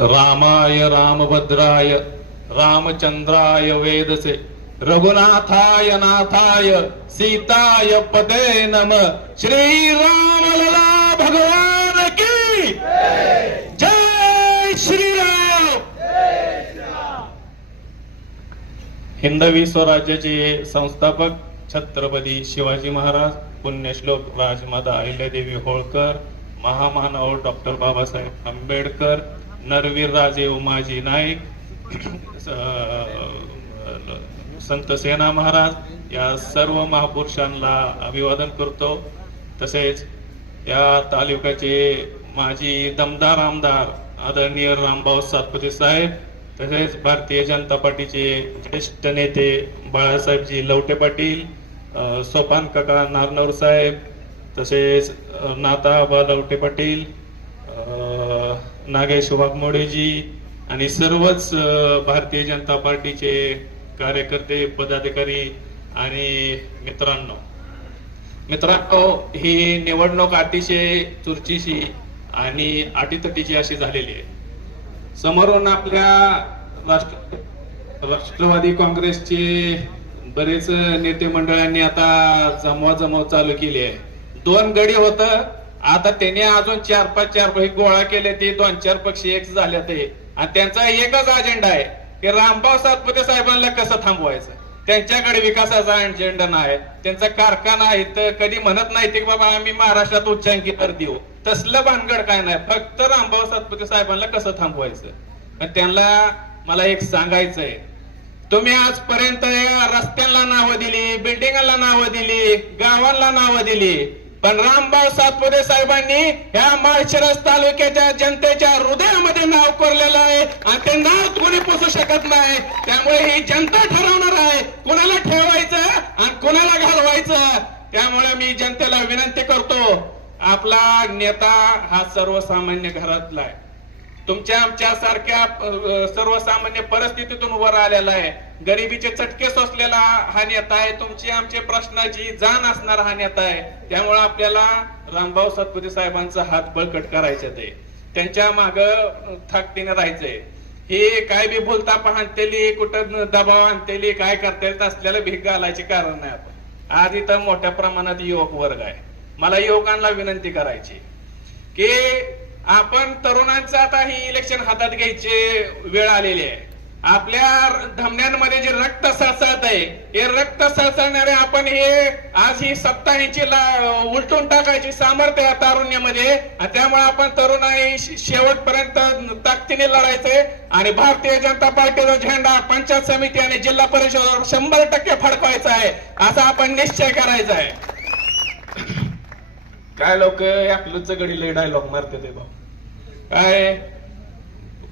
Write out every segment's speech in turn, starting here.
रामाय रामभद्राय रामचंद्राय वेदसे रघुनाथाय नाथाय सीताय पते नम। श्री रामलला भगवान की जय श्री राम। हिंदवी स्वराज्याचे संस्थापक छत्रपती शिवाजी महाराज, पुण्यश्लोक राजमाता अहिल्यादेवी होळकर, महामानव डॉक्टर बाबासाहेब आंबेडकर, नरवीर राजे उमाजी नाईक, संत सेना महाराज या सर्व महापुरुषांना अभिवादन करतो। तसेच या तालुक्याचे माजी दमदार आमदार आदरणीय रामभाऊ सातपुते साहेब, तसेच भारतीय जनता पार्टीचे ज्येष्ठ नेते बाळासाहेबजी लवटे पाटील, सोपान काका नारनवर साहेब, तसेच नाताबा लवटे पाटील, नागेश वाघमोडेजी आणि सर्वच भारतीय जनता पार्टीचे कार्यकर्ते, पदाधिकारी आणि मित्रांनो, ही निवडणूक अतिशय चुरशीची आणि अटीतटीची अशी झालेली आहे। समोरून आपल्या राष्ट्रवादी काँग्रेसचे बरेच नेते मंडळांनी आता जमवाजमव चालू केली आहे। 2 गडी होत, आता त्यांनी अजून 4-5 गोळा केले, ते 2-4 पक्ष एक झाले ते, आणि त्यांचा एकच अजेंडा आहे की रामभाऊ सातपुते साहेबांना कसं थांबवायचं। त्यांच्याकडे विकासाचा अजेंडा नाही, त्यांचा कारखाना आहे तर कधी म्हणत नाही की बाबा आम्ही महाराष्ट्रात उच्चांकीकर देऊ, तसलं भानगड काय नाही, फक्त रामभाऊ सातपुते साहेबांना कसं थांबवायचं। त्यांना मला एक सांगायचंय, तुम्ही आजपर्यंत रस्त्यांना नावं दिली, बिल्डिंगांना नावं दिली, गावांना नावं दिली, पण रामभाऊ सातपुते साहेबांनी ह्या माळशिरस तालुक्याच्या जनतेच्या हृदयामध्ये नाव कोरलेलं आहे आणि ते नाव कोणी पुसू शकत नाही। त्यामुळे ही जनता ठरवणार आहे कोणाला ठेवायचं आणि कोणाला घालवायचं। त्यामुळे मी जनतेला विनंती करतो, आपला नेता हा सर्वसामान्य घरातला आहे, तुमच्या आमच्या सारख्या सर्वसामान्य परिस्थितीतून वर आलेला आहे, गरिबीचे चटके सोसलेला हा नेता आहे, तुमची आमच्या प्रश्नाची जाण असणारा हा नेता आहे। त्यामुळे आपल्याला रामभाऊ सातपुते साहेबांचा हात बळकट करायचे, ते त्यांच्या माग थाकतीने राहायचंय। हे काय बी बोलता आणतेली, कुठं दबाव आणतेली, काय करता येत असलेलं भीक घालायचे कारण नाही। आपण आज इथं मोठ्या प्रमाणात युवक वर्ग आहे, मला युवकांना विनंती करायची की आपण तरुणांचं आता ही इलेक्शन हातात घ्यायची वेळ आलेली आहे। आपल्या धमन्यांमध्ये जे रक्त सळसळत आहे, हे रक्त सळसळणारे आपण हे आज ही सत्ता ह्याची उलटून टाकायची सामर्थ्य आहे तारुण्यामध्ये, आणि त्यामुळे आपण तरुणाई शेवटपर्यंत ताकदीने लढायचंय आणि भारतीय जनता पार्टीचा झेंडा पंचायत समिती आणि जिल्हा परिषदेवर 100% फडकवायचा आहे, असा आपण निश्चय करायचा आहे। काय लोक आपलंच गडीला डायलॉग मारते ते भाऊ, काय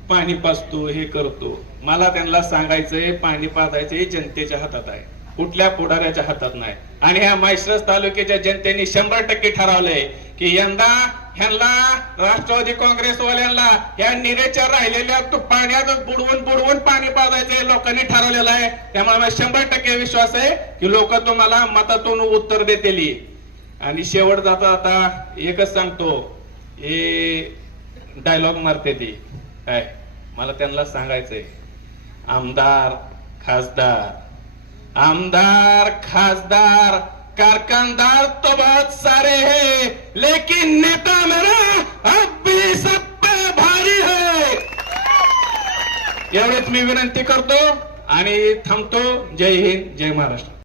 पाणी पाजतो हे करतो, मला त्यांना सांगायचंय पाणी पाजायचं हे जनतेच्या हातात आहे, कुठल्या पुढाऱ्याच्या हातात नाही। आणि ह्या माळशिरस तालुक्याच्या जनतेने 100% ठरवलंय की यंदा ह्यांना राष्ट्रवादी काँग्रेसवाल्यांना या निरेच्या राहिलेल्या पाण्यात बुडवून पाणी पाजायचंय लोकांनी ठरवलेलं आहे। त्यामुळे मला 100% विश्वास आहे की लोक तुम्हाला मतातून उत्तर देतील। आणि शेवट जाता आता एकच सांगतो, हे डायलॉग मारते ती काय, मला त्यांना सांगायचंय, आमदार खासदार कारखानदार तो बहुत सारे हैं, लेकिन नेता मेरा अब भी सब पे भारी है। एवढेच मी विनंती करतो आणि थांबतो। जय हिंद, जय महाराष्ट्र।